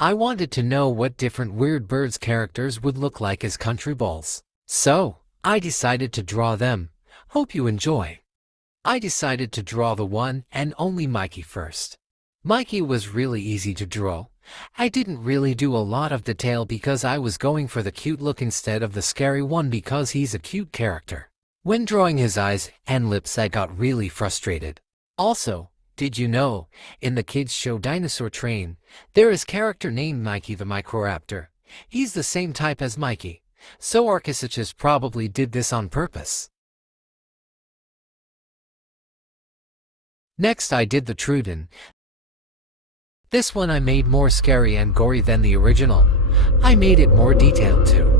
I wanted to know what different Weird Birds characters would look like as Countryballs. So, I decided to draw them. Hope you enjoy. I decided to draw the one and only Mikey first. Mikey was really easy to draw. I didn't really do a lot of detail because I was going for the cute look instead of the scary one because he's a cute character. When drawing his eyes and lips, I got really frustrated. Also, did you know, in the kids show Dinosaur Train, there is character named Mikey the Microraptor. He's the same type as Mikey, so Arcasichus probably did this on purpose. Next I did the Truden. This one I made more scary and gory than the original. I made it more detailed too.